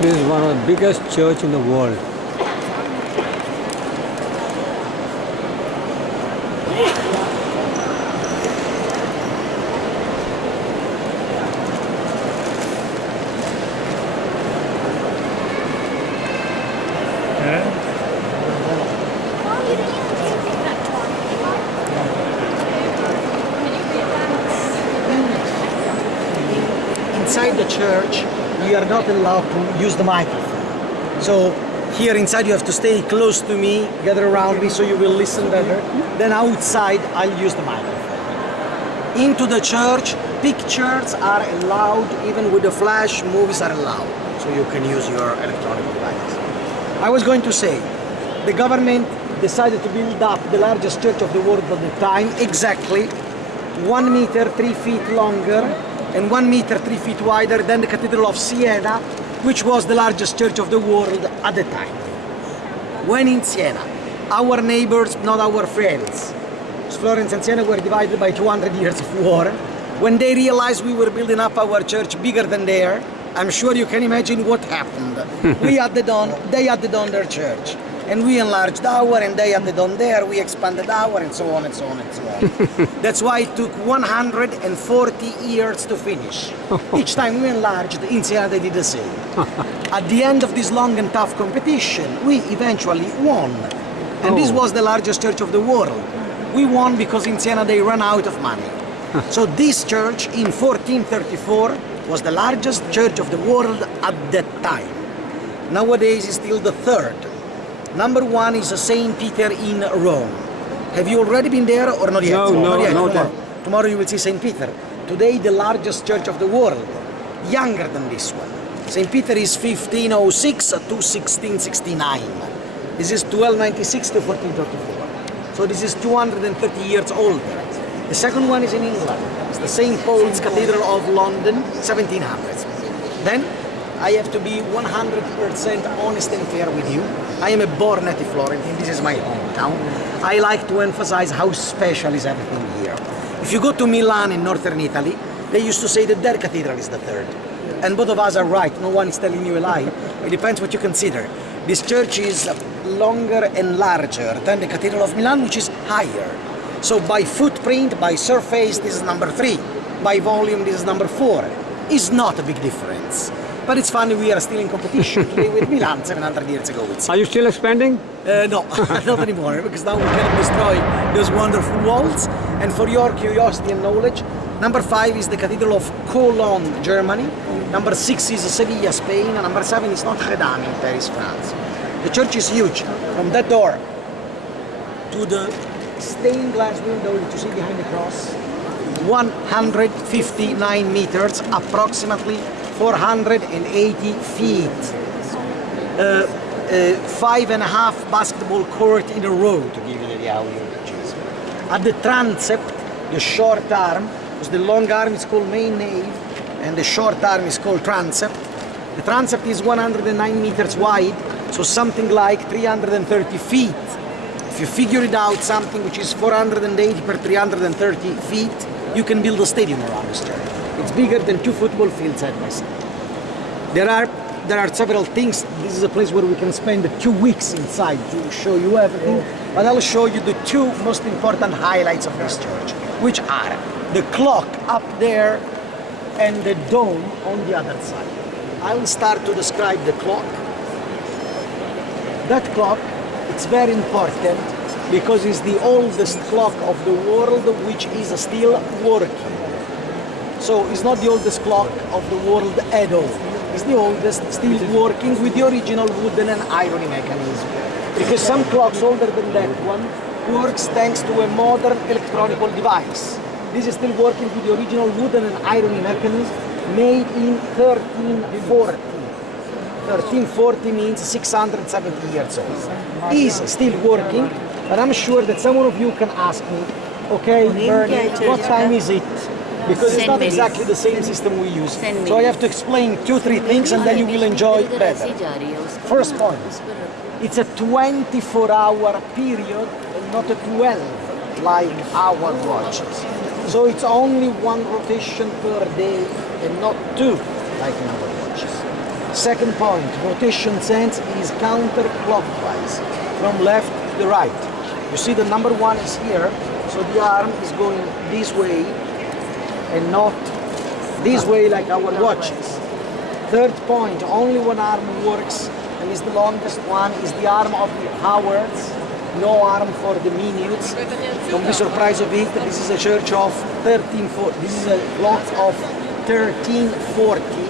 This is one of the biggest church in the world. Inside the church, you are not allowed to use the microphone. So here inside you have to stay close to me, gather around me so you will listen better. Then outside I'll use the microphone. Into the church, pictures are allowed, even with the flash, movies are allowed. So you can use your electronic device. I was going to say, the government decided to build up the largest church of the world at the time, exactly 1 meter 3 feet longer and 1 meter 3 feet wider than the Cathedral of Siena, which was the largest church of the world at the time. When in Siena, our neighbors, not our friends, Florence and Siena were divided by 200 years of war. When they realized we were building up our church bigger than theirs, I'm sure you can imagine what happened. They added on their church. And we enlarged our, and they added on there, we expanded our, and so on and so on and so on. That's why it took 140 years to finish. Each time we enlarged, in Siena they did the same. At the end of this long and tough competition, we eventually won. And this was the largest church of the world. We won because in Siena they ran out of money. So this church in 1434 was the largest church of the world at that time. Nowadays it's still the third. Number one is St. Peter in Rome. Have you already been there or not yet? No, not yet. Tomorrow you will see St. Peter. Today the largest church of the world, younger than this one. St. Peter is 1506 to 1669. This is 1296 to 1434. So this is 230 years older. The second one is in England. It's the St. Paul's Cathedral of London, 1700s. Then I have to be 100% honest and fair with you. I am a born native Florentine, this is my hometown. I like to emphasize how special is everything here. If you go to Milan in northern Italy, they used to say that their cathedral is the third. And both of us are right, no one is telling you a lie. It depends what you consider. This church is longer and larger than the Cathedral of Milan, which is higher. So by footprint, by surface, this is number 3. By volume, this is number 4. It's not a big difference. But it's funny, we are still in competition today with Milan 700 years ago. Are you still expanding? No, not anymore, because now we can destroy those wonderful walls. And for your curiosity and knowledge, number 5 is the Cathedral of Cologne, Germany. Number 6 is Sevilla, Spain. And number 7 is Notre Dame in Paris, France. The church is huge. From that door to the stained glass window that you see behind the cross, 159 meters, approximately 480 feet. 5.5 basketball court in a row, to give you an idea how huge it is. At the transept, the short arm, because the long arm is called main nave, and the short arm is called transept. The transept is 109 meters wide, so something like 330 feet. If you figure it out, something which is 480 per 330 feet, you can build a stadium around this church. It's bigger than 2 football fields side by side. There are several things. This is a place where we can spend 2 weeks inside to show you everything. But I'll show you the 2 most important highlights of this church, which are the clock up there and the dome on the other side. I'll start to describe the clock. That clock, it's very important because it's the oldest clock of the world which is still working. So it's not the oldest clock of the world at all. It's the oldest, still working with the original wooden and irony mechanism. Because some clocks older than that one works thanks to a modern electronic device. This is still working with the original wooden and irony mechanism made in 1340. 1340 means 670 years old. Is still working, but I'm sure that some of you can ask me, okay, Bernie, what time is it? Because it's not exactly the same system we use. So I have to explain 2-3 things and then you will enjoy better. First point, it's a 24-hour period and not a 12 like our watches. So it's only 1 rotation per day and not 2 like in our watches. Second point, rotation sense is counterclockwise, from left to the right. You see the number 1 is here, so the arm is going this way and not this way like our watches. Third point, only one arm works and is the longest one, is the arm of the hours, no arm for the minutes. Don't be surprised of it, this is a church of 1340, this is a clock of 1340.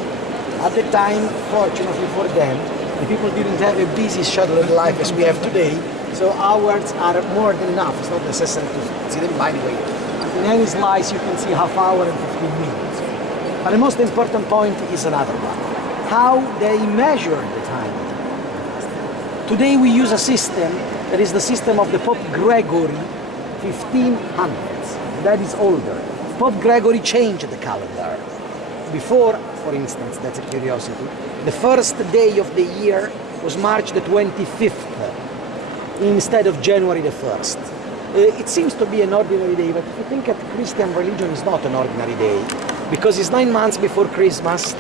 At the time, fortunately for them, the people didn't have a busy schedule in life as we have today, so hours are more than enough. It's not necessary to see them by the way. In any slice you can see half hour and 15 minutes. But the most important point is another one. How they measure the time. Today we use a system that is the system of the Pope Gregory 1500s. That is older. Pope Gregory changed the calendar. Before, for instance, that's a curiosity, the first day of the year was March the 25th instead of January the 1st. It seems to be an ordinary day, but if you think at Christian religion, it's not an ordinary day, because it's 9 months before Christmas,